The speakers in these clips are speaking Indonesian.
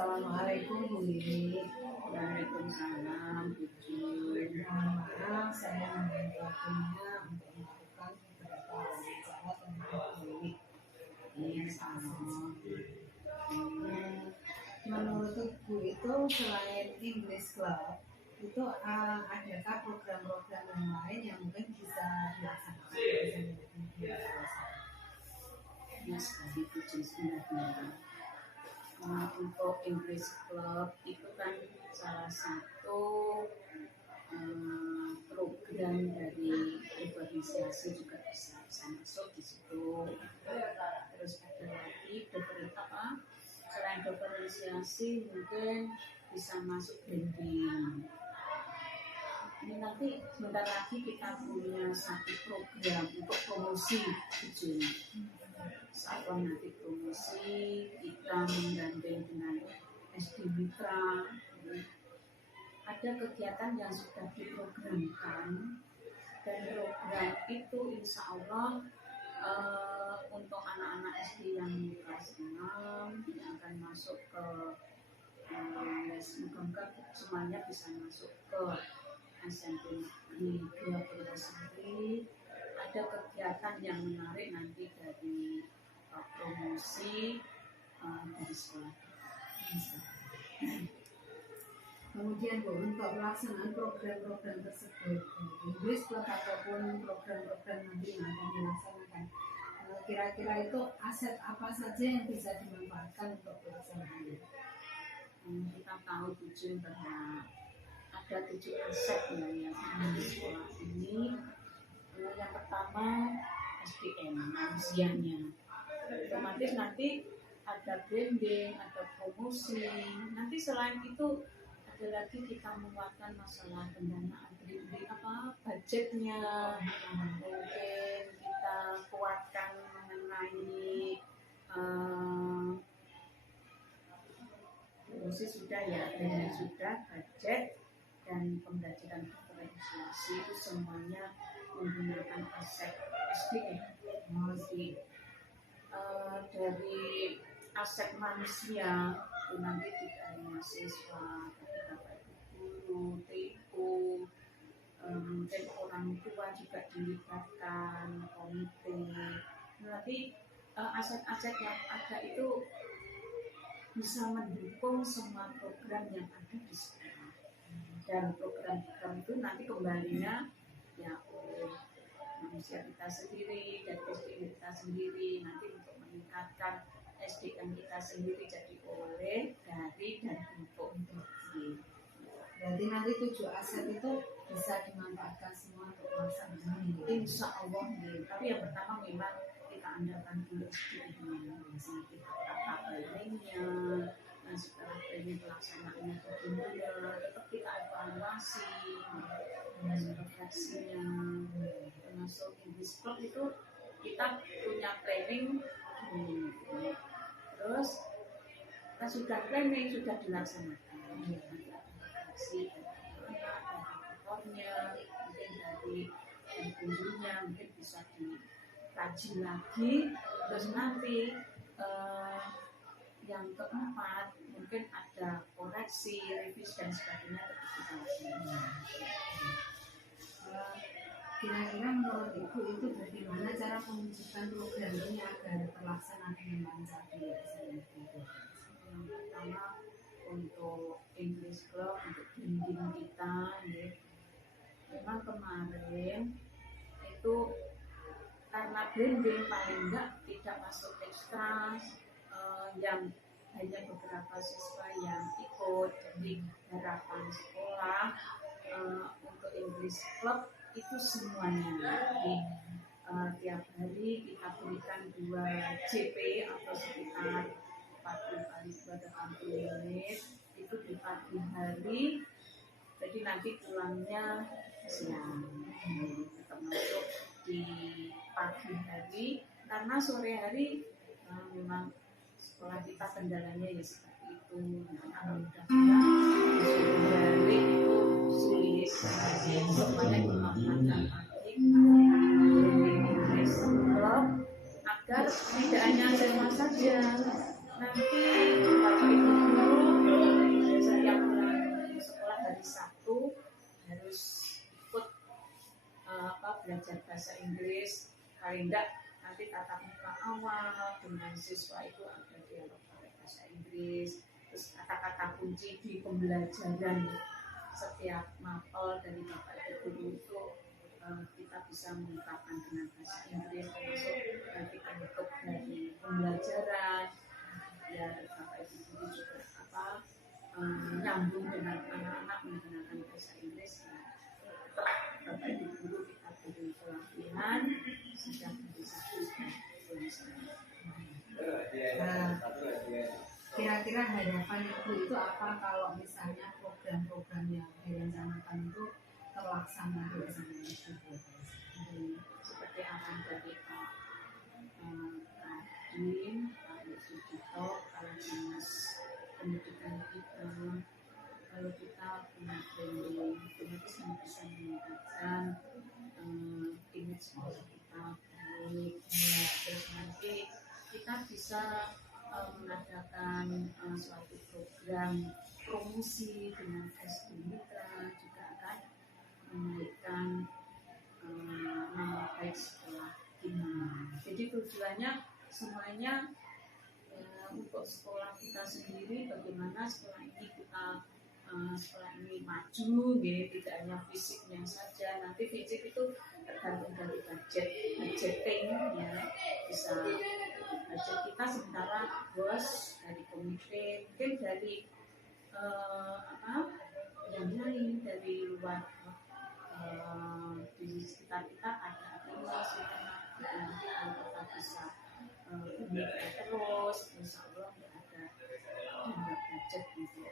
Assalamualaikum Bu Lili. Waalaikumsalam, Puji. Maaf, saya meminta waktunya untuk melakukan beberapa wawancara tentang klinik. Iya, sama. Menurut Bu itu selain English Club itu adakah program-program yang lain yang mungkin bisa dilaksanakan Ya, sekali Puji sebenarnya. Untuk English Club itu kan salah satu program dari organisasi juga bisa masuk di situ. Terus ada lagi beberapa selain diferensiasi mungkin bisa masuk branding. Ini nanti sebentar lagi kita punya satu program untuk promosi ujung. Saat nanti promosi kita menggandeng dengan SD Mitra. Ada kegiatan yang sudah diprogramkan dan program itu insya Allah untuk anak-anak SD yang kelas 6 yang akan masuk ke semoga semuanya bisa masuk ke SMP di 20 sendiri. Ada kegiatan yang menarik nanti dari promosi dari sekolah. Kemudian Bu, untuk pelaksanaan program-program tersebut, English Club ataupun program-program nanti yang akan dilaksanakan, kira-kira itu aset apa saja yang bisa dimanfaatkan untuk pelaksanaannya? Kita tahu tujuan bahwa ada 7 aset yang ada di sekolah ini. Yang pertama SDM, manusianya. Otomatis nanti ada branding, ada promosi. Nanti selain itu ada lagi kita menguatkan masalah pendanaan, budgetnya. Mungkin kita kuatkan mengenai promosi sudah ya, branding sudah, budget dan pembelajaran diferensiasi itu semuanya menggunakan aset SDM. Dari aset manusia itu nanti tidak hanya mahasiswa, tapi bapak guru, TU, mungkin orang tua juga dilibatkan, komite. Nanti aset-aset yang ada itu bisa mendukung semua program yang ada di sekolah. Dan program-program itu nanti kembalinya ya oleh manusia kita sendiri dan SDM kita sendiri, nanti untuk meningkatkan SDM kita sendiri jadi oleh, dari, dan untuk. Berarti nanti 7 aset itu bisa dimanfaatkan semua untuk pelaksanaan ini. Insya Allah nih. Tapi yang pertama memang kita andalkan dulu SDM-nya, misalnya kita tata planningnya. Nah setelah planning pelaksanaannya bagaimana, tetap kita evaluasi refleksinya. Termasuk English Club itu kita punya planning terus kita sudah planning, sudah dilaksanakan. Nanti ada refleksi dari anak-anaknya, mungkin dari pengunjungnya, mungkin bisa dikaji lagi. Terus nanti yang keempat mungkin ada koreksi, revisi dan sebagainya kita lakukan. Kira-kira menurut Ibu itu bagaimana cara mewujudkan program ini agar terlaksana dengan lancar di SMP? Yang pertama untuk English Club, untuk bimbing kita ya. Memang kemarin itu karena branding paling enggak tidak masuk ekstra, yang hanya beberapa siswa yang ikut. Jadi harapan sekolah untuk English Club itu semuanya. Jadi tiap hari kita berikan 2 JP atau sekitar 40 kali 80 menit itu di pagi hari. Jadi nanti pulangnya siang. Tetap masuk di pagi hari karena sore hari memang sekolah kita kendalanya ya seperti itu. Kalau udah pulang sore hari itu sulit. Semuanya dimanfaatkan pagi English Club agar tidak hanya SMA saja. Nanti bapak ibu guru belajar bahasa Inggris, paling enggak nanti tatap muka awal dengan siswa itu ada dialog pakai bahasa Inggris, terus kata-kata kunci di pembelajaran setiap mapel dari Bapak Ibu guru itu kita bisa mengungkapkan dengan bahasa Inggris, termasuk nanti bentuk dari pembelajaran ya Bapak Ibu guru juga nyambung dengan anak-anak menggunakan bahasa Inggris ya. Bapak Ibu guru kita beri pelatihan sejak bisa kira-kira harapan Ibu itu apa kalau misalnya program-program yang direncanakan itu terlaksana bersama Ibu? Seperti arahan dari Pak Kadin, Pak Yusudito, Kepala Dinas Pendidikan kita, kalau kita punya branding, otomatis yang bisa meningkatkan image sekolah kita baik. Terus nanti kita bisa mengadakan suatu program promosi dengan SD Mitra juga akan menaikkan nama baik sekolah kita. Jadi tujuannya semuanya untuk sekolah kita sendiri, bagaimana sekolah ini kita sekolah ini maju, gitu. Tidak hanya fisiknya saja. Nanti fisik itu tergantung dari budgeting ya, bisa budget kita sementara bos dari komite, mungkin dari yang lain dari luar di sekitar kita ada aktivitas nanti kita bisa terus insya Allah ada budget untuk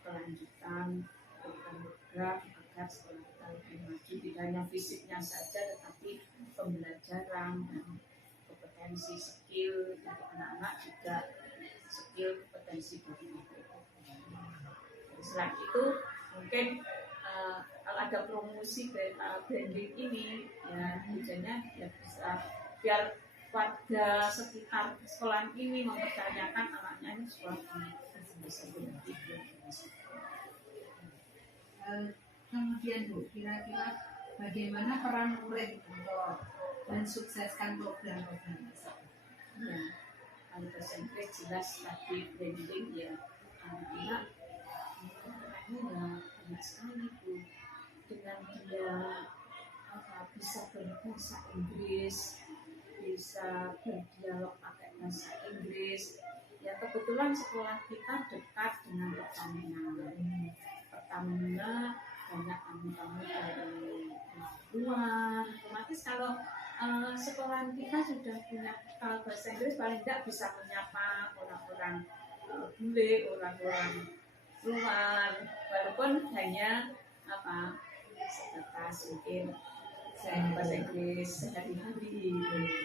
kelanjutan program agar sekolah kita lebih maju, tidak hanya fisiknya saja tetapi pembelajaran dan kompetensi skill untuk anak-anak juga skill kompetensi bagi mereka. Selain itu mungkin kalau ada promosi branding ini ya tujuannya ya bisa biar warga sekitar sekolah ini mempercayakan anaknya ini sekolah ini bisa berhenti. Kemudian Bu, kira-kira bagaimana peran murid untuk mensukseskan program-program tersebut? Ya, kalau bahasa Inggris jelas tadi branding ya anak-anak ini ya banyak sekali Bu, dengan dia bisa berbahasa Inggris, bisa berdialog pakai bahasa Inggris. Ya kebetulan sekolah kita dekat dengan Pertamina banyak tamu-tamu dari luar. Otomatis kalau sekolah kita sudah punya bahasa Inggris, paling tidak bisa menyapa orang-orang bule, orang-orang luar, walaupun hanya sebatas mungkin bahasa Inggris sehari-hari.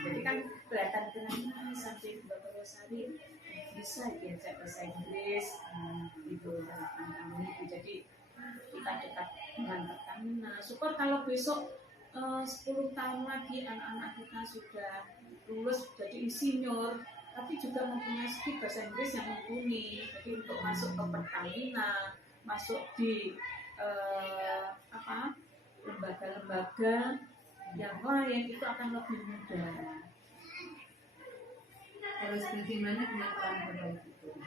Jadi kan kelihatan kenapa sampai beberapa hari bisa diajak bahasa Inggris itu harapan kami. Jadi kita dekat dengan Pertamina. Syukur kalau besok 10 tahun lagi anak-anak kita sudah lulus jadi insinyur, tapi juga mempunyai skill bahasa Inggris yang mumpuni. Jadi untuk masuk ke Pertamina, masuk di lembaga-lembaga yang lain itu akan lebih mudah. Terus bagaimana dengan peran Bapak Ibu?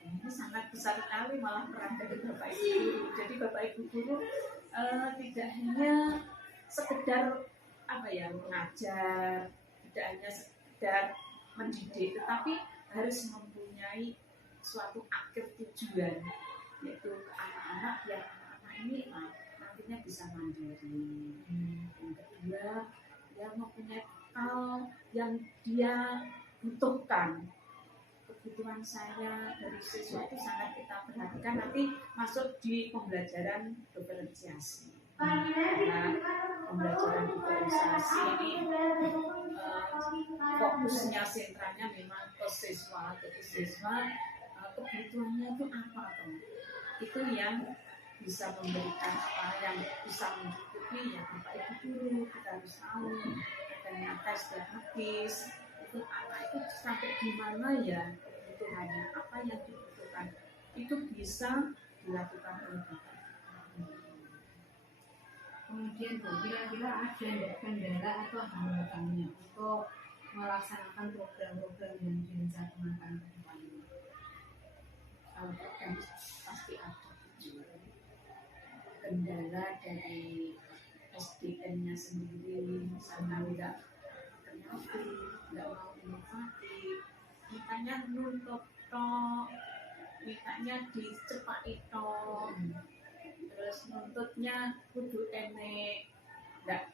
Ini sangat besar sekali malah peran dari Bapak Ibu guru. Jadi Bapak Ibu guru tidak hanya sekedar mengajar, tidak hanya sekedar mendidik, tetapi harus mempunyai suatu akhir tujuan, yaitu ke anak-anak yang anak-anak ini nantinya bisa mandiri. Yang kedua, dia mempunyai hal yang dia butuhkan. Kebutuhan saya dari siswa itu sangat kita perhatikan, nanti masuk di pembelajaran diferensiasi. Nah, pembelajaran diferensiasi ini fokusnya sentralnya memang ke siswa. Jadi siswa kebutuhannya itu apa toh? Itu yang bisa memberikan yang bisa mencukupi ya Bapak Ibu guru. Kita harus tahu ternyata sudah habis itu anak itu sampai di mana ya kebutuhannya, apa yang dibutuhkan itu bisa dilakukan oleh Bapak. kemudian Bu, kira-kira ada nggak kendala atau hambatannya untuk melaksanakan program-program yang direncanakan ke depannya? Kalau program pasti ada kendala dari SDM-nya sendiri, misalnya nggak kreatif, nggak mau inovatif, mintanya nuntut tok, mintanya dicepaki tok, terus nuntutnya kudu enek, nggak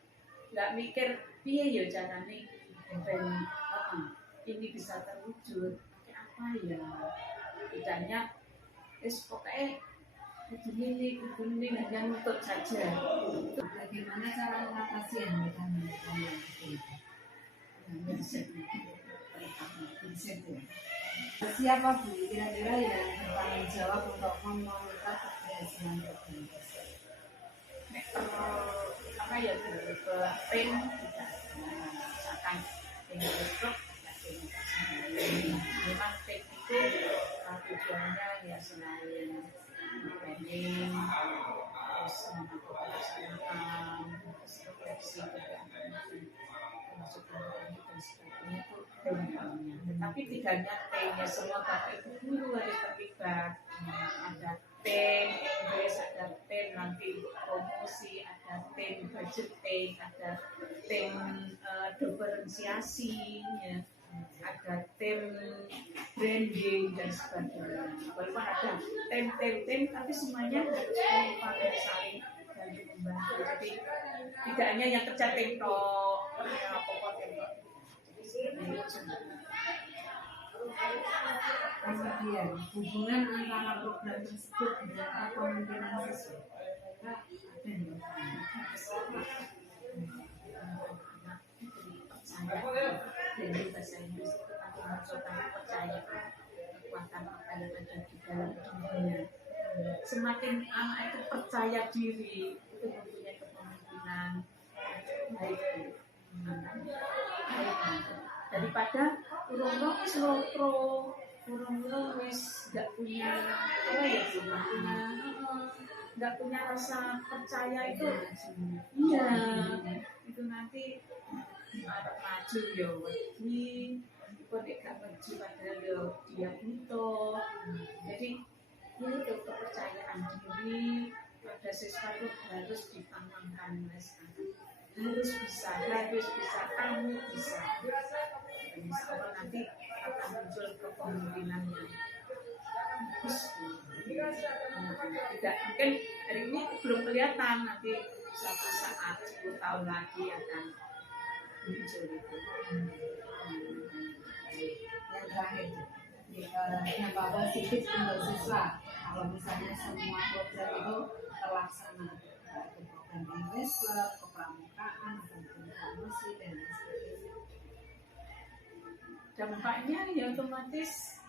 mikir piye ya carane ben ini bisa terwujud, pakai apa ya, tidaknya pokoknya kudu ini hanya nuntut saja. Bagaimana cara mengatasi hambatan-hambatan yang seperti itu? Siapa Bu kira-kira yang bertanggung jawab untuk memonitor keberhasilan program tersebut? Apa ya ke tim tidak misalkan tim besok memang tim itu tujuannya ya selain branding, terus melaksanakan refleksi termasuk dan sebagainya itu timnya. Tetapi tidak hanya timnya semua, tapi guru harus terlibat. Ada tim Inggris, ada tim nanti promosi, ada tim budgeting, ada tim diferensiasi, ya. Ada tim branding dan sebagainya. Walaupun ada tim, tapi semuanya harus kompak saling bantu membantu. Jadi tidak hanya yang kerja tim tok, yang pokok tim tok. Kemudian hubungan antara program tersebut dengan kepemimpinan siswa ada nggak? Dari bahasa Inggris itu nanti menunjukkan kepercayaan, kekuatan apa yang ada di dalam dirinya. Semakin anak itu percaya diri, itu mempunyai kepemimpinan baik. Daripada urung wis lopro, urung wis nggak punya apa ya, nggak punya rasa percaya itu, iya itu nanti ada maju ya wedi, kok gak maju padahal dia butuh. Jadi itu kepercayaan diri pada siswa itu harus ditanamkan, harus bisa, kamu bisa. Insya Allah nanti akan muncul kepemimpinan yang bagus. Tidak mungkin hari ini belum kelihatan, nanti suatu saat 10 tahun lagi akan muncul itu. Yang terakhir, dampak positif untuk siswa kalau misalnya semua program itu terlaksana, baik program English Club, kepramukaan, ataupun promosi dan lain sebagainya. Dampaknya ya otomatis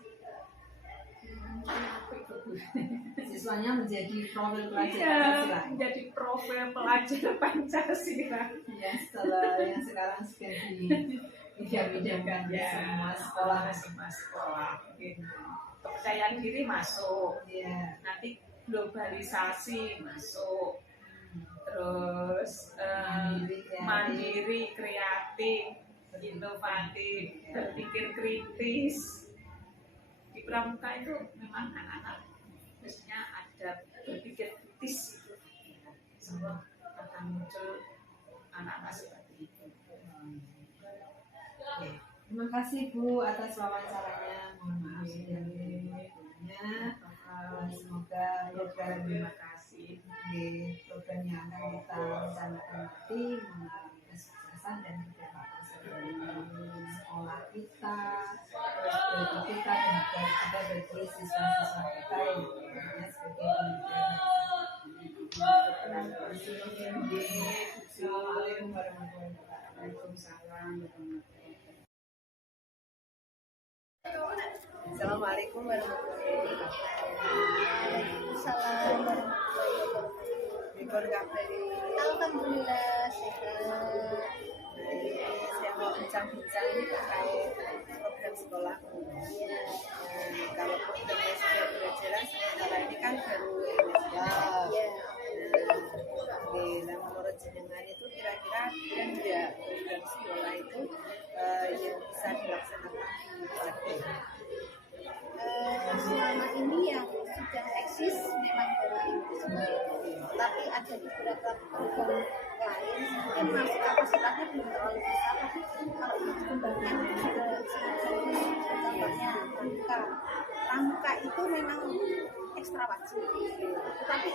siswanya menjadi profil pelajar iya, Pancasila. menjadi profil pelajar Pancasila. Ya, setelah yang sekarang sudah diidam-idamkan di semua sekolah. Kepercayaan diri masuk, Ya. nanti globalisasi masuk, terus mandiri, kreatif, inovatif, berpikir kritis. Di pramuka itu memang anak-anak biasanya ada berpikir kritis, semua akan muncul anak-anak seperti itu. Terima kasih Bu atas wawancaranya. Mohon maaf sebelumnya. Semoga program Terima kasih. program yang akan kita rencanakan nanti mengalami kesuksesan dan keberhasilan sekolah kita, terus bagi kita dan juga bagi siswa-siswa kita yang bekerja sebagai pembimbing. Assalamualaikum warahmatullahi wabarakatuh. Waalaikumsalam warahmatullahi wabarakatuh. Assalamualaikum warahmatullahi wabarakatuh. Waalaikumsalam warahmatullahi wabarakatuh. Ribon kabeh. Alhamdulillah sehat. Saya mau bincang-bincang ini terkait program sekolah. Kalau programnya sudah berjalan sementara ini kan baru ya. Ya. Nah, menurut jenengan tapi ada beberapa program lain mungkin masih kapasitasnya belum terlalu besar, tapi kalau itu dikembangkan juga sangat bagus. Contohnya pramuka itu memang ekstra wajib, tetapi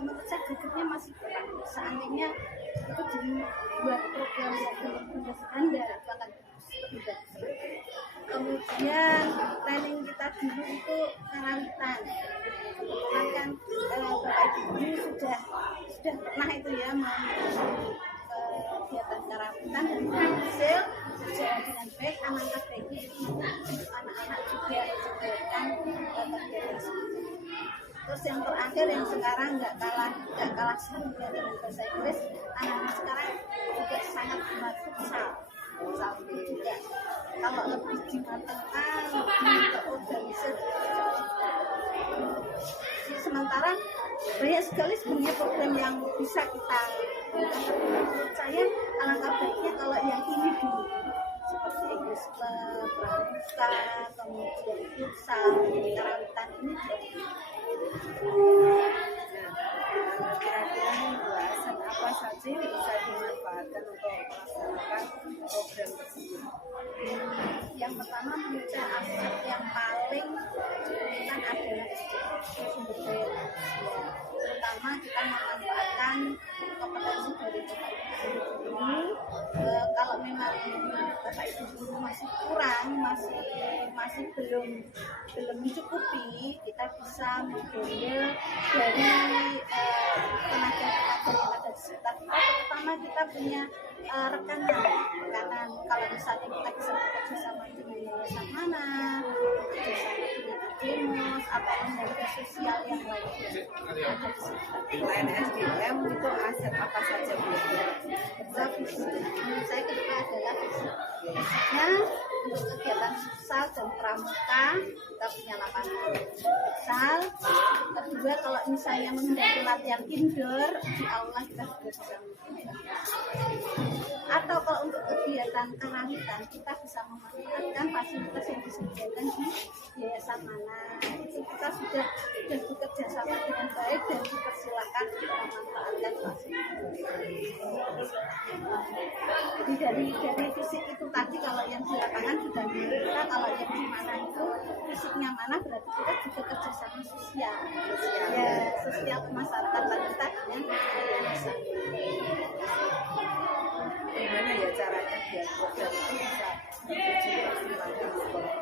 menurut saya gregetnya masih kurang. Seandainya itu dibuat program yang benar-benar standar itu akan lebih bagus. Kemudian planning kita dulu itu karawitan. Kebetulan kan Bapak Ibu sudah pernah itu ya mengikuti kegiatan karawitan dan berhasil berjalan dengan baik. Alangkah baiknya itu untuk anak-anak juga diberikan kegiatan seperti itu. Terus yang terakhir yang sekarang nggak kalah seru ya dengan bahasa Inggris, anak-anak sekarang juga sangat gemar futsal. Futsal itu juga kalau lebih dimatangkan, lebih terorganisir. Sementara banyak sekali sebenarnya program yang bisa kita menurut saya alangkah baiknya kalau yang ini dulu seperti English Club, pramuka, kemudian futsal, karawitan ini Kira-kira nih bahasan apa saja yang bisa dimanfaatkan untuk melaksanakan program tersebut? yang pertama menurut saya aspek yang paling dibutuhkan adalah sumber daya manusia. Terutama kita memanfaatkan kompetensi dari Bapak Ibu guru. Kalau memang Bapak Ibu guru masih kurang, masih belum mencukupi, kita bisa mengambil dari tenaga-tenaga yang ada di sekitar kita. Terutama kita punya rekanan kalau misalnya kita bisa bekerja sama dengan yayasan mana, bekerja sama dengan Demos atau lembaga sosial yang lainnya ada di sekitar. Selain SDM itu aset apa saja Bu? Menurut saya kedua adalah fisiknya. Untuk kegiatan futsal dan pramuka kita punya lapangan futsal. Kedua, kalau misalnya menghendaki latihan indoor di aula kita juga bisa menggunakan. Atau kalau untuk kegiatan karawitan kita bisa memanfaatkan fasilitas yang disediakan di yayasan mana. Itu kita sudah bekerja sama dengan baik dan dipersilakan untuk memanfaatkan fasilitas. Jadi dari fisik itu tadi kalau yang di lapangan sudah kita, kalau yang di mana itu fisiknya mana berarti kita juga kerjasama sosial. Ya, sosial kemasyarakatan kita dengan yayasan. Gimana ya caranya biar program itu bisa dimaksimalkan di sekolah?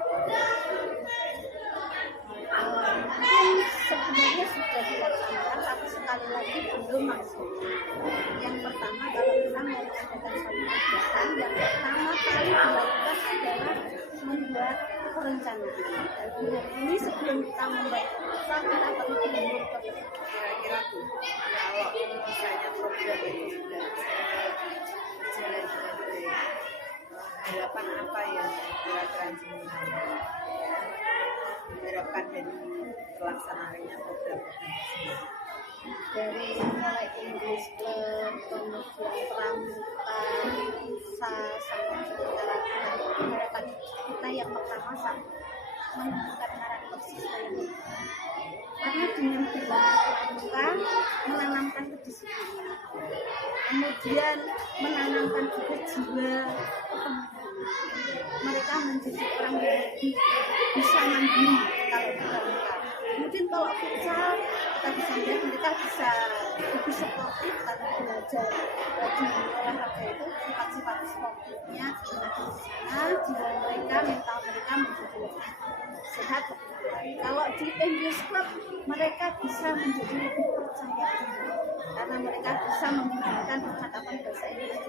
Sebenarnya sudah dilaksanakan, tapi sekali lagi belum maksimal. Yang pertama, kalau kita melakukan satu kegiatan, yang pertama kali dilakukan adalah membuat perencanaan. Dan ini sebelum kita membuat keputusan, kita perlu membuat perencanaan. Kira-kira Bu, kalau misalnya program itu sudah berjalan dengan baik, harapan apa yang kira-kira jenengan harapkan dari terlaksananya program tersebut? Dari mulai English Club, kemudian pramuka, futsal, sampai karawitan. Harapan kita yang pertama menemukan karakter siswa yang baik. Karena dengan berlatih pramuka menanamkan kedisiplinan, kemudian menanamkan juga jiwa kepemimpinan. Mereka menjadi orang yang lebih bisa mandiri kalau pramuka. Kemudian kalau futsal kita bisa lihat mereka bisa lebih sportif karena belajar di olahraga itu sifat-sifat sportifnya ada di sana. Jiwa mereka, mental mereka menjadi lebih sehat. Kalau di English Club mereka bisa menjadi lebih percaya diri karena mereka bisa menggunakan percakapan bahasa Inggris.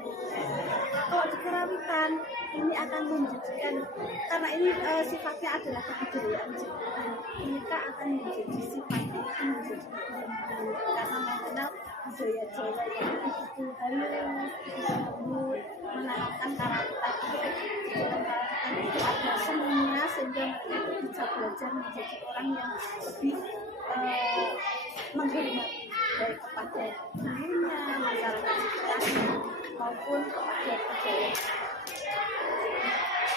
Kalau di karawitan ini akan menjadikan, karena ini sifatnya adalah kebudayaan, mereka akan menjadi sifatnya akan menjadi karena mengenal budaya Jawa yang begitu halus, lembut, menanamkan karawitan itu. Di dalam karawitan itu ada seninya sehingga mereka bisa belajar menjadi orang yang lebih menghormati baik kepada gurunya, masyarakat sekitarnya maupun kepada budaya.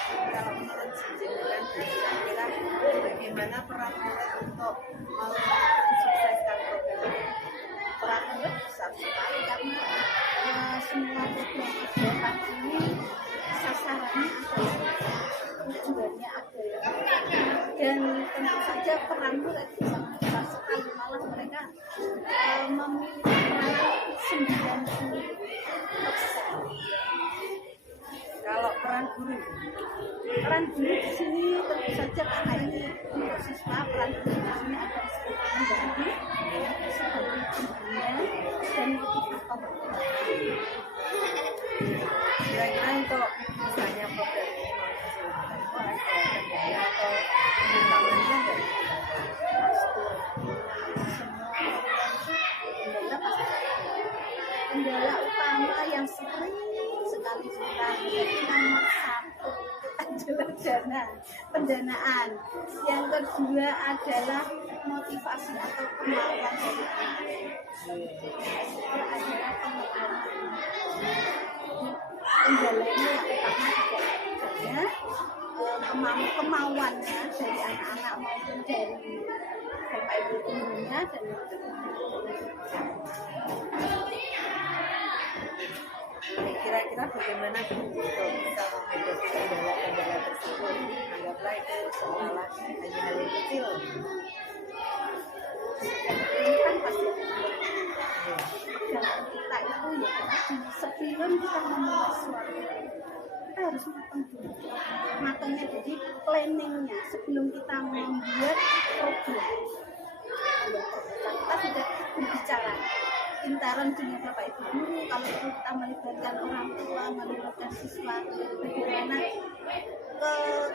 Kalau menurut jenengan kira-kira bagaimana peran murid untuk mensukseskan program ini? berperan besar sekali karena semua program kegiatan ini sasarannya tujuannya adalah dan tentu saja peran murid sangat besar sekali, malah mereka memiliki peran 90%. Kalau peran guru Di sini tentu saja karena ini untuk siswa, peran guru di sini ada sebagai pendamping, sebagai pembina dan motivator. kira-kira untuk misalnya program ini mau dijalankan itu ada kendala atau tantangannya nggak? Kendala utama yang sering sekali kita lihat nomor satu adalah pendanaan. Yang kedua adalah motivasi atau kemauan dari anak. Itu adalah kendalanya yang utama adalah kemauannya dari anak-anak maupun dari bapak ibu gurunya dan Kira-kira bagaimana untuk kita menghadapi kendala-kendala tersebut? Anggaplah itu seolah hanya hal yang kecil. ini kan pasti dalam kita itu ya sebelum kita memulai sesuatu kita harus matangnya, jadi planningnya sebelum kita membuat program kita sudah berbicara intern dengan bapak ibu guru, kalau perlu kita melibatkan orang tua, melibatkan siswa, bagaimana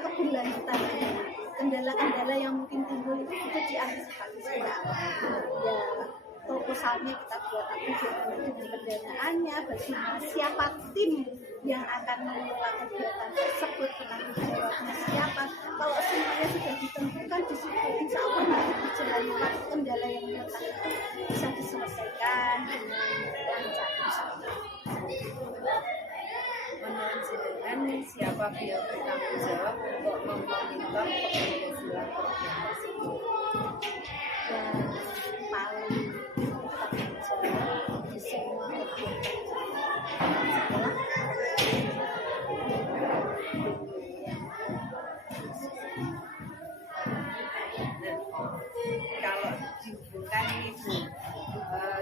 keberlanjutannya, kendala-kendala yang mungkin timbul itu sudah diantisipasi sejak awal. Ya, proposalnya kita buat dengan pendanaannya, bagaimana siapa tim yang akan mengelola kegiatan tersebut, penanggung jawabnya siapa. Kalau semuanya sudah ditentukan di situ, insya Allah nanti berjalan lewat kendala yang datang itu bisa diselesaikan dengan lancar. Menurut jenengan siapa yang bertanggung jawab untuk memonitor keberhasilan program tersebut? Dan paling bertanggung jawab di semua kegiatan sekolah Kalau dihubungkan ini Bu,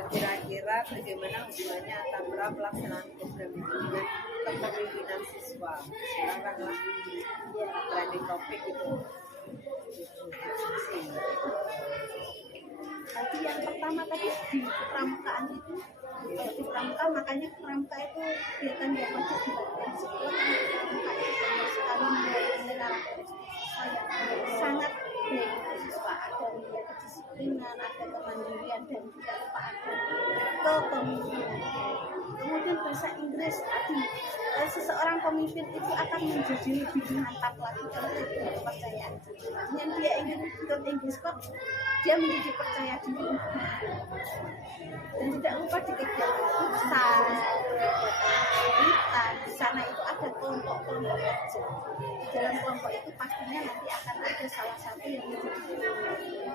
kira-kira bagaimana hubungannya antara pelaksanaan program itu dengan kepemimpinan siswa? Sekarang lagi trending topik itu. Tadi yang pertama tadi di pramukaan itu, di pramuka, makanya pramuka itu kegiatan yang wajib dilakukan sekolah, karena pramuka itu banyak sekali menjadi karakter sangat baik siswa, ada nilai kedisiplinan, ada kemandirian dan tidak lupa ada kepemimpinan. Kemudian bahasa Inggris tadi, seseorang pemimpin itu akan menjadi lebih mantap lagi kalau dia kepercayaan diri. Yang dia ingin ikut English Club, dia menjadi percaya diri untuk dan tidak lupa di kegiatan futsal, di sana itu ada kelompok-kelompok kerja. Di dalam kelompok itu pastinya nanti akan ada salah satu yang menjadi pemimpin.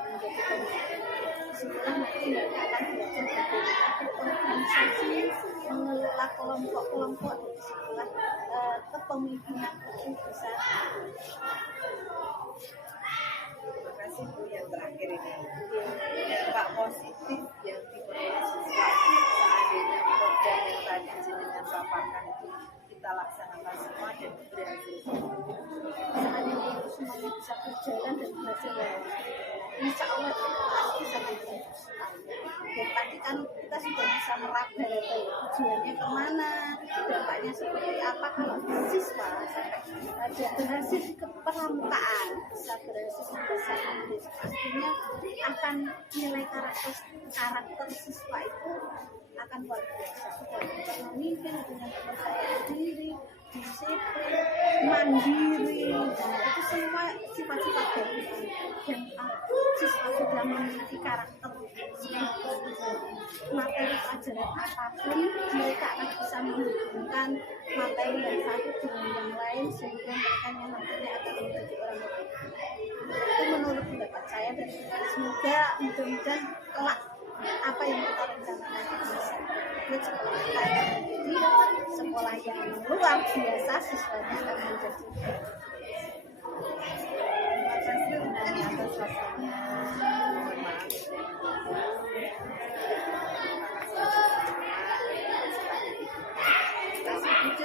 Disitulah nanti mereka akan belajar bagaimana berorganisasi, mengelola kelompok-kelompok, dan disitulah kepemimpinan itu bisa. Terima kasih Bu, yang terakhir ini dampak positif yang diperoleh siswa seandainya program yang tadi jenengan paparkan itu kita laksanakan semua dan berhasil. Seandainya itu semuanya bisa berjalan dan berjalan, insya Allah itu pasti sangat bagus. Dan tadi kan kita sudah bisa meraba tujuannya kemana, dampaknya seperti apa kalau siswa sampai ada berhasil di kepramukaan, bisa berhasil di bahasa Inggris, pastinya akan nilai karakter siswa itu akan luar biasa. Sudah bisa memimpin dengan kepercayaan diri, disiplin, mandiri, nah itu semua sifat-sifat bagus. Dan siswa sudah memiliki karakter materi pelajaran apapun, mereka akan bisa menghubungkan materi yang satu dengan yang lain sehingga mereka yang nantinya akan menjadi orang yang baik. Itu menurut pendapat saya, dan semoga mudah-mudahan kelak apa yang kita rencanakan bisa ikut sekolah kita akan menjadi sekolah yang luar biasa, siswanya akan menjadi terima kasih undangan atas waktunya. Mohon maaf.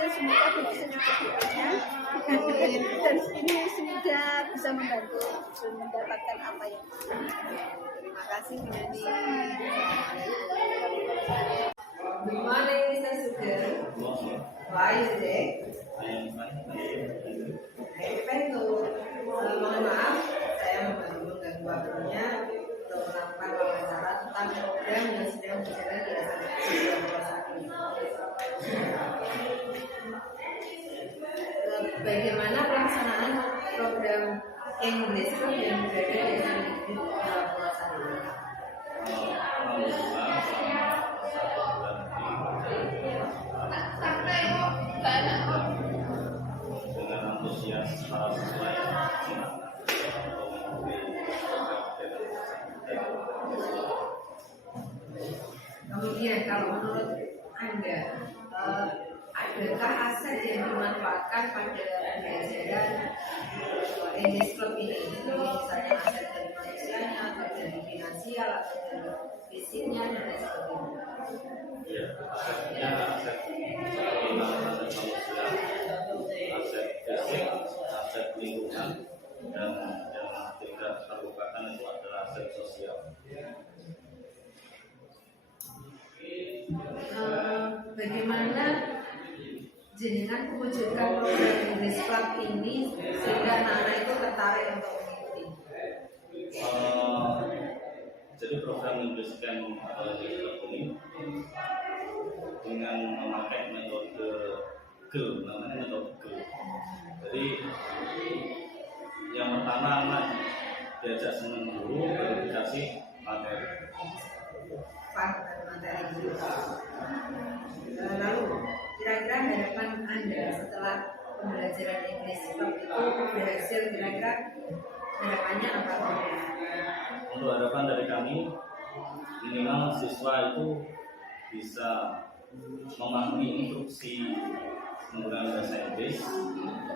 Semoga begitu sedikitnya dari sini semoga bisa membantu mendapatkan apa yang terima kasih Bu Nani. Good morning, Mr. Sugar. Why is it? Mohon maaf, saya membantu mengganggu waktunya untuk melakukan wawancara tentang program yang sedang berjalan di SMP. Bagaimana pelaksanaan program English Club yang berada di SMP Pulau Sari? Dengan antusias para siswa yang Kemudian kalau menurut Anda, adakah aset yang dimanfaatkan pada pembelajaran English Club ini? Misalnya aset dari manusianya, atau dari finansial, atau dari fisiknya, dan lain sebagainya. ya, asetnya aset seperti manusia, aset fisik, aset lingkungan, dan yang tidak terlupakan itu adalah aset sosial. Bagaimana jenengan mewujudkan program English Club ini sehingga anak-anak itu tertarik untuk mengikuti? Jadi program English Camp atau English Club ini dengan memakai metode GEL, namanya metode GEL. Jadi yang pertama anak diajak senang dulu, baru dikasih materi. Materi. Lalu kira-kira harapan Anda setelah pembelajaran English Club itu berhasil, kira-kira harapannya apa? Untuk harapan dari kami, minimal siswa itu bisa memahami instruksi menggunakan bahasa Inggris.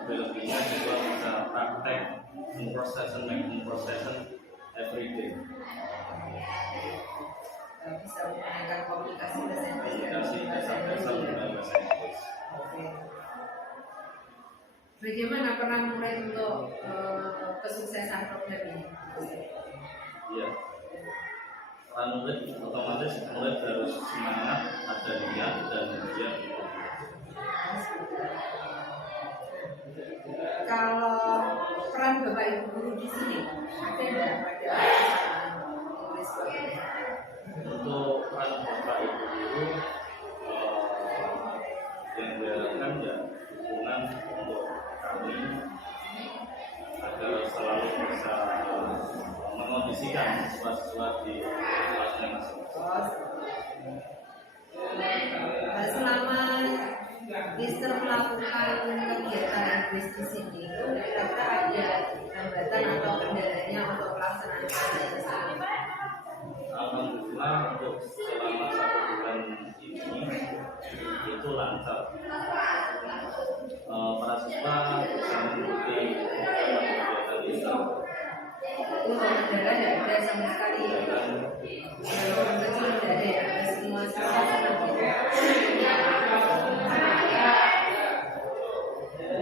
Lebih-lebihnya siswa bisa praktek making procession every day. Bisa menggunakan komunikasi bahasa Inggris. Komunikasi dasar-dasar menggunakan bahasa Inggris. Bagaimana peran murid untuk kesuksesan program ini? Iya. Peran murid otomatis murid harus semangat, ada niat dan dia. Kalau peran Bapak Ibu guru di sini ada nggak pada English Club ini? Untuk peran Bapak Ibu guru yang diharapkan ya dukungan untuk kami agar selalu bisa mengondisikan siswa-siswa di kelasnya masing-masing. Selama Mister melakukan kegiatan Inggris di sini, kira-kira ada hambatan atau kendalanya untuk pelaksanaan kegiatan? Alhamdulillah untuk selama 1 bulan ini itu lancar. Para siswa bisa mengikuti kegiatan itu. Itu kendala tidak ada sama sekali. Kalau kecil tidak ada ya, semua siswa seperti itu.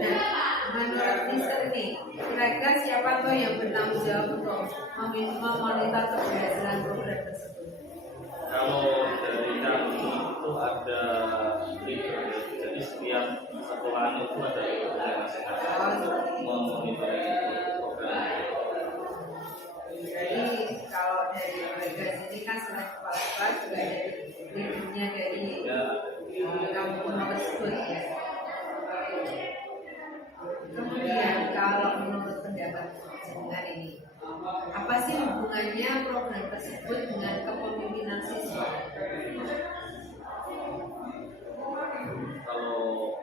Nah, menurut Mister ini, kira-kira siapa tuh yang bertanggung jawab untuk memonitor keberhasilan program tersebut? Kalau dari kami itu ada leader, jadi setiap sekolahan itu ada leadernya masing-masing memonitor program. Jadi kalau dari Bagas ini kan selain kepala kelas juga ada leadernya dari kampung tersebut ya. Kemudian kalau menurut pendapat jenengan ini, apa sih hubungannya program tersebut dengan kepemimpinan siswa? Kalau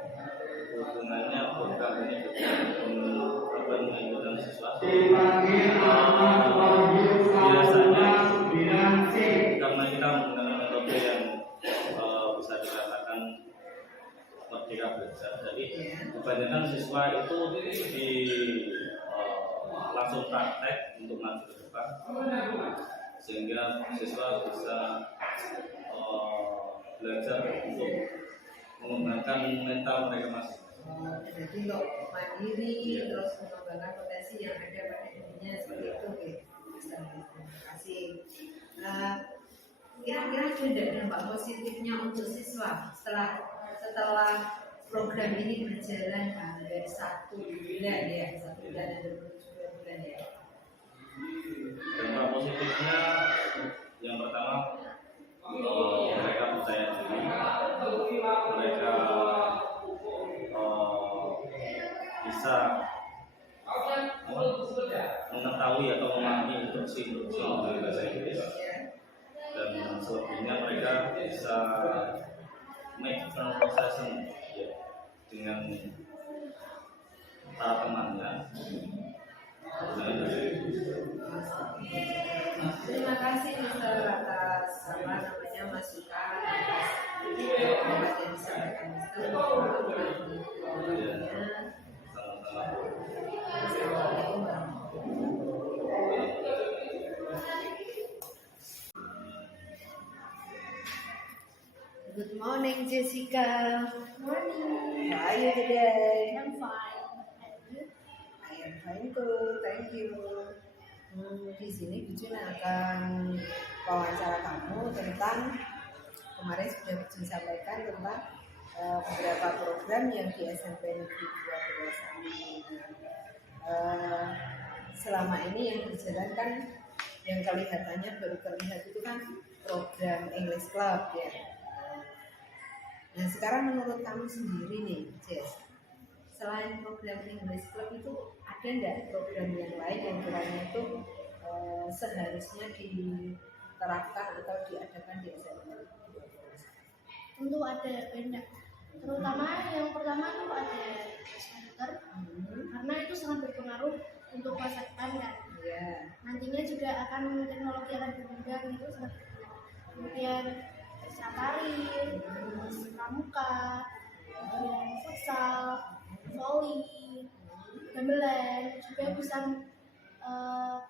hubungannya program ini dengan kepemimpinan siswa, biasanya karena kita Merdeka Belajar. Jadi kebanyakan siswa itu langsung praktek untuk maju ke depan, sehingga siswa bisa belajar untuk mengembangkan mental mereka masing-masing. Jadi untuk mandiri, terus mengembangkan potensi yang ada pada dirinya seperti itu, terima kasih. Kira-kira ada dampak positifnya untuk siswa setelah program ini berjalan dari 1 bulan ya, 1 bulan dan 29 bulan ya. Dampak positifnya yang pertama, mereka percaya diri, mereka bisa mengetahui atau memahami instruksi dari bahasa Inggris, dan selebihnya mereka bisa make conversation dengan para temannya. Terima kasih Mister atas masukan atas pendapat yang disampaikan Mister. Assalamualaikum warahmatullahi wabarakatuh. Good morning Jessica. Morning. How are you today? I'm fine. And you? I am fine too, thank you. Di sini Bujun akan wawancara kamu tentang kemarin sudah Bujun sampaikan tentang beberapa program yang di SMP Negeri 12 ini. Selama ini yang berjalan kan yang kelihatannya baru terlihat itu kan program English Club ya. Nah sekarang menurut kamu sendiri nih Jess, selain program English Club itu ada nggak program yang lain yang kiranya itu seharusnya diterapkan atau diadakan di SMP? Tentu ada banyak. Terutama yang pertama itu ada komputer, karena itu sangat berpengaruh untuk masa depan kan. Ya. Nantinya juga teknologi akan berkembang, itu sangat berpengaruh. Kemudian safari, pramuka, kemudian futsal, volley, gamelan juga bisa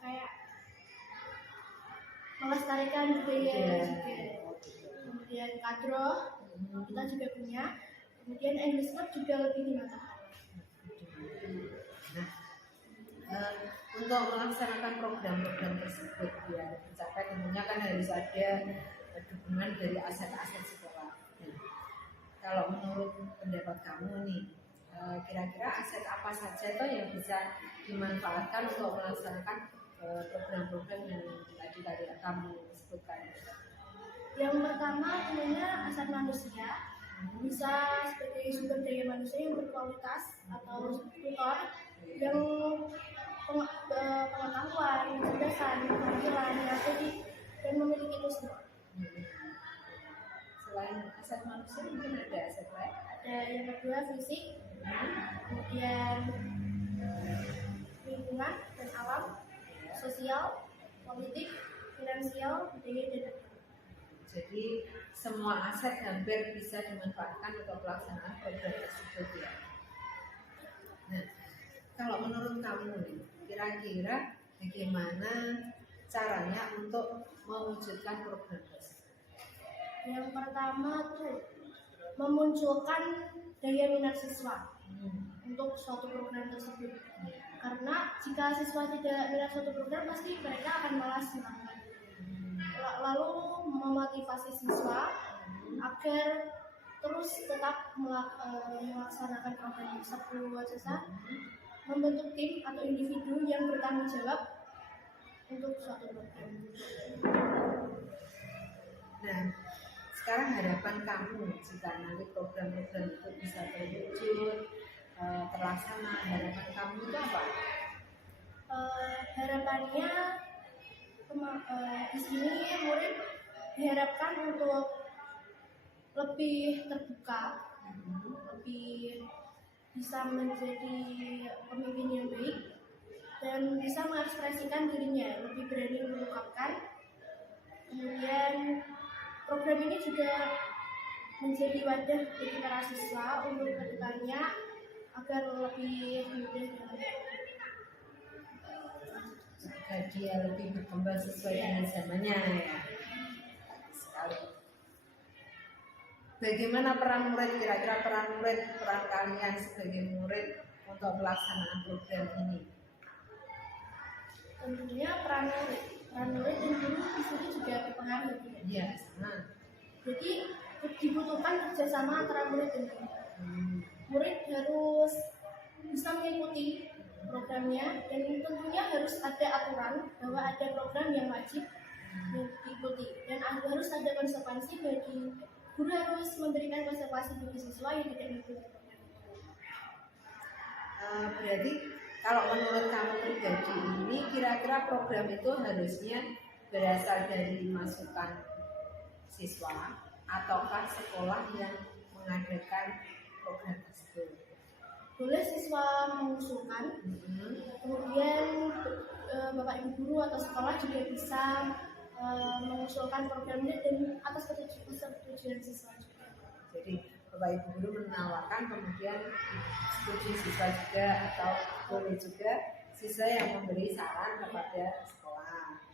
kayak melestarikan budaya juga. Kemudian kadroh kita juga punya. Kemudian English Club juga lebih dimatangkan. Nah, untuk melaksanakan program-program tersebut biar tercapai tentunya kan harus ada dukungan dari aset-aset sekolah. Nah, kalau menurut pendapat kamu nih, kira-kira aset apa saja tuh yang bisa dimanfaatkan untuk melaksanakan program-program yang tadi kamu sebutkan? Yang pertama tentunya aset manusia, bisa sebagai sumber daya manusia yang berkualitas atau tutor yang pengetahuan, kecerdasan, keterampilan, kreatif dan memiliki itu semua. Selain aset manusia mungkin ada aset lain? Ada yang kedua fisik, kemudian lingkungan dan alam, sosial, politik, finansial, budaya dan ekonomi. Jadi semua aset hampir bisa dimanfaatkan untuk pelaksanaan program tersebut ya. Nah, kalau menurut kamu nih, kira-kira bagaimana caranya untuk mewujudkan program tersebut? Yang pertama tuh memunculkan daya minat siswa untuk suatu program tersebut. Karena jika siswa tidak minat suatu program, pasti mereka akan malas melakukan. Lalu memotivasi siswa agar terus tetap melaksanakan program tersebut, membentuk tim atau individu yang bertanggung jawab untuk suatu program. Nah, sekarang harapan kamu jika nanti program-program itu bisa terwujud, terlaksana, harapan kamu itu apa? Harapannya di sini murid diharapkan untuk lebih terbuka, lebih bisa menjadi pemimpin yang baik dan bisa mengekspresikan dirinya, lebih berani mengungkapkan. Kemudian program ini juga menjadi wadah bagi para siswa untuk kedepannya agar lebih mudah agar dia lebih berkembang sesuai dengan zamannya ya. Sekali. Bagaimana peran murid, kira-kira peran kalian sebagai murid untuk pelaksanaan program ini? tentunya peran murid dan guru di sini juga berpengaruh. Iya, sama. Jadi dibutuhkan kerjasama antara murid dan guru. Murid harus bisa mengikuti programnya dan tentunya harus ada aturan bahwa ada program yang wajib diikuti dan harus ada konsekuensi bagi guru, harus memberikan konsekuensi bagi siswa yang tidak mengikuti program. Berarti kalau menurut kamu pribadi ini kira-kira program itu harusnya berasal dari masukan siswa ataukah sekolah yang mengadakan program tersebut? Boleh siswa mengusulkan, kemudian Bapak Ibu guru atau sekolah juga bisa mengusulkan programnya dan atas persetujuan siswa juga. Jadi Bapak Ibu guru menawarkan, kemudian setuju siswa juga, atau boleh juga siswa yang memberi saran kepada sekolah.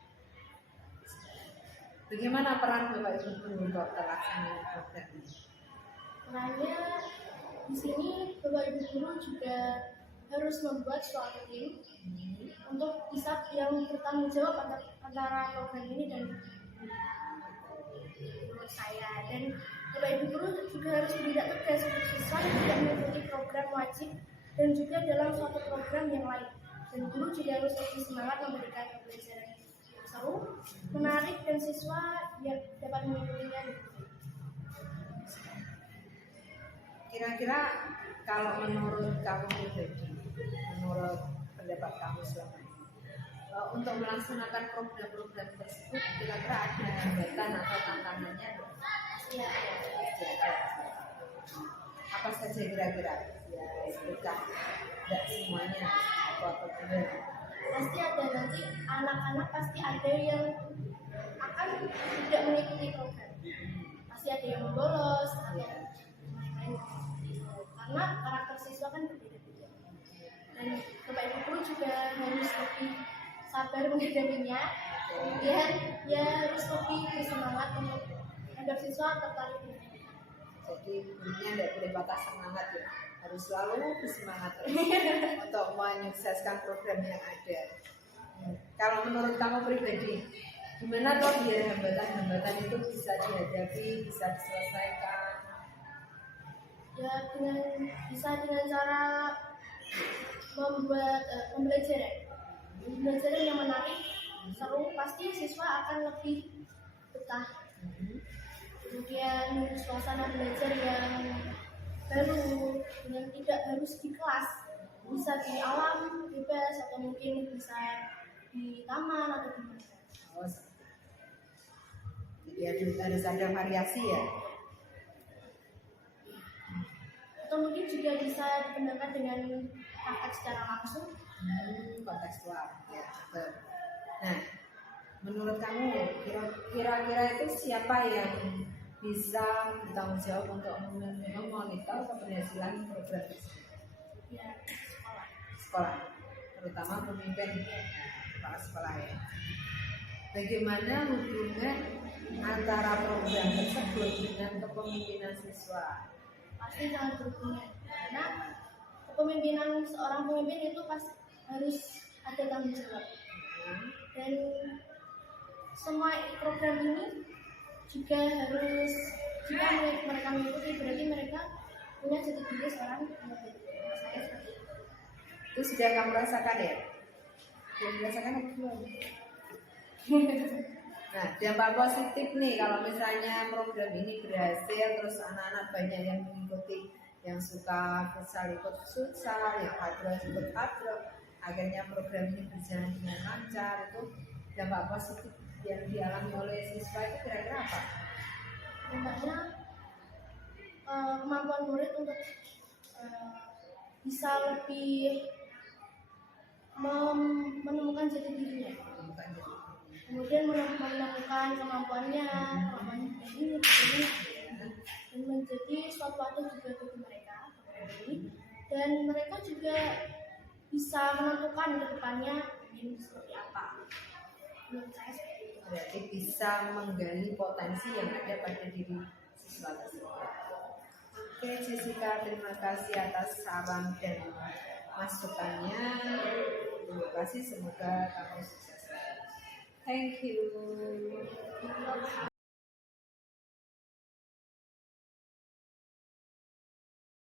Bagaimana peran Bapak Ibu guru untuk pelaksanaan program ini? Perannya di sini Bapak Ibu guru juga harus membuat suatu tim untuk bisa yang bertanggung jawab antara program ini dan menurut saya, dan Bapak Ibu guru juga harus bertindak tegas untuk siswa yang tidak mengikuti program wajib dan juga dalam suatu program yang lain, dan guru juga harus lebih semangat memberikan pembelajaran yang seru, menarik, dan siswa yang dapat mengikutinya. Kira-kira kalau menurut kamu pribadi, menurut pendapat kamu selama ini, untuk melaksanakan program-program tersebut, kira-kira ada hambatan atau tantangannya? Ya, apa saja kira-kira? Ya, sebutkan. Tidak semuanya atau tidak. pasti ada, nanti anak-anak pasti ada yang akan tidak mengikuti program, pasti ada yang bolos, ada yang lain-lain, karena karakter siswa kan berbeda-beda, dan Bapak Ibu guru juga harus lebih sabar menghadapinya, kemudian ya harus lebih bersemangat untuk agar siswa tertarik. Jadi gurunya tidak boleh patah semangat ya, harus selalu bersemangat untuk menyukseskan program yang ada. Kalau menurut kamu pribadi, gimana toh biar hambatan-hambatan itu bisa dihadapi, bisa diselesaikan? Ya dengan cara membuat pembelajaran yang menarik, seru, pasti siswa akan lebih betah. Kemudian suasana belajar yang baru, yang tidak harus di kelas, bisa di alam bebas atau mungkin bisa di taman atau di mana. Jadi harus ada variasi ya. Atau mungkin juga bisa dikembangkan dengan praktek secara langsung. Kontekstual ya. Betul. Nah, menurut kamu kira-kira itu siapa yang bisa bertanggung jawab untuk memonitor keberhasilan program tersebut? Ya, Sekolah, terutama pemimpin kepala sekolah ya. Bagaimana hubungan antara program tersebut dengan kepemimpinan siswa? pasti sangat berhubungan, karena kepemimpinan seorang pemimpin itu pasti harus ada tanggung jawab, dan semua program ini juga harus, jika mereka mengikuti, berarti mereka punya jati diri seorang pemimpin. Saya seperti itu. Itu sudah kamu rasakan ya? Sudah dirasakan apa belum? Nah, dampak positif nih kalau misalnya program ini berhasil, terus anak-anak banyak yang mengikuti, yang suka futsal ikut futsal, yang hadroh ikut hadroh, akhirnya program ini berjalan dengan lancar. Itu dampak positif yang dialami oleh siswa itu kira-kira apa? Dampaknya kemampuan murid untuk bisa lebih menemukan jati dirinya, kemudian menemukan kemampuannya ini, dan suatu waktu juga bagi mereka dan mereka juga bisa menentukan ke depannya ingin seperti apa. Menurut saya seperti itu. Berarti bisa menggali potensi yang ada pada diri siswa tersebut. Oke Jessica, terima kasih atas saran dan masukannya. Terima kasih, semoga kamu sukses. Thank you.